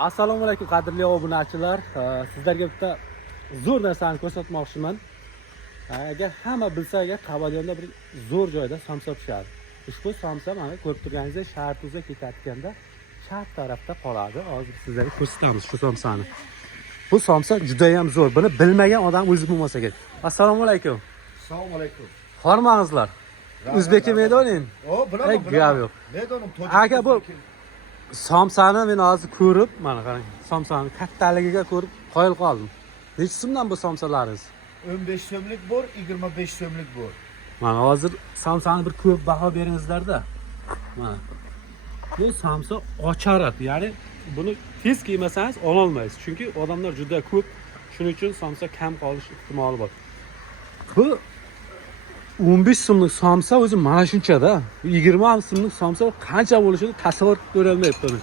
Assalomu alaykum qadrli obunachilar. Sizlarga bitta zo'r narsani ko'rsatmoqchiman. Agar hamma bilsa, agar Qabalyonda bir zo'r joyda somsa pishadi. Ushbu somsa mana ko'rib turganingizdek Shartuzga ketayotganda chap tarafda qoladi. Hozir sizlarga ko'rsatamiz shu somsani. Bu somsa juda ham zo'r. Buni bilmagan odam o'zi bo'lmasa kerak. Assalomu alaykum. Assalomu alaykum. Hormangizlar. O'zbekcha medoning. O, bilaman. Gap yo'q. Medonim tojik. Aka bu somsani men hozir ko'rib, mana qarang, somsani kattaligiga ko'rib qoyil qoldim. Necha so'mdan bu somsalaringiz? 15 so'mlik bor, 25 so'mlik bor. Mana hozir somsani bir ko'p baho beringizlarda. Mana. Bu somsa ocharat, ya'ni buni tez kiymasangiz ololmaysiz. Chunki odamlar juda ko'p, shuning uchun somsa kam qolish ehtimoli bor. Bu 15 so'mlik somsa o'zi mana shunchada. 20 so'mlik somsa qancha bo'lishini tasavvur qila olmayapman.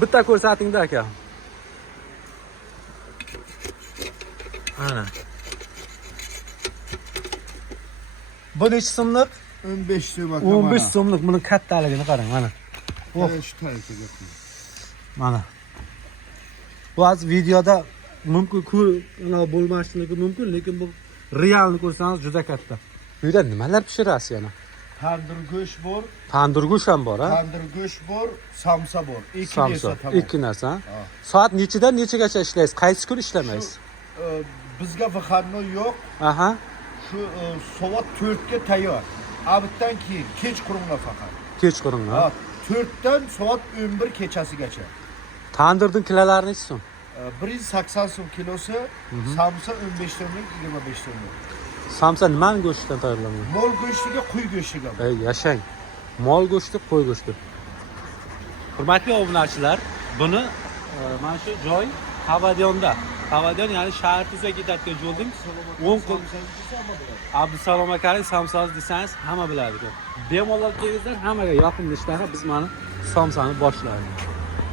Bitta ko'rsatingda aka. Ana. Bu necha so'mlik? 15 so'm aka. 15 so'mlik. Buni kattaligini qarang, mana. Shu tariqa. Mana. Bu az videoda mumkin bo'lmasligi mumkin, lekin bu realni ko'rsangiz juda katta. Bu yerda nimalar pishirasiz yana? Tandır go'sht bor. Tandır go'sht ham bor, ha? Tandır go'sht bor, samsa bor. Ikki Samsa, narsa tamom. ikki narsa. Soat nechidan nechagacha ishlaysiz? Qaysi kun ishlamaysiz? Bizga vaqtno yo'q. Aha. Shu soat 4 ga tayyor. Abitdan keyin kech quringlar faqat. Kechqurun, ha? 4 dan soat 11 kechasigacha. Tandirning kilolari necha so'm? 180 so'm kilosi, samsa 15 so'mlik, 25 so'mlik. Samsa nimaning go'shtidan tayyorlangan? Mol go'shtiga, qo'y go'shtiga. Ey, yashang. Mol go'shti, qo'y go'shti. Hurmatli obunachilar, buni mana shu joy Qabalyonda. Qabalyon ya'ni Shartuzga ketadigan yo'lning o'ng qo'l Abdusalom akaning somsasi desangiz hamma biladi. Bemalol kelingizlar, hammaga yoqimli ishlar. Biz mana somsani boshlaymiz.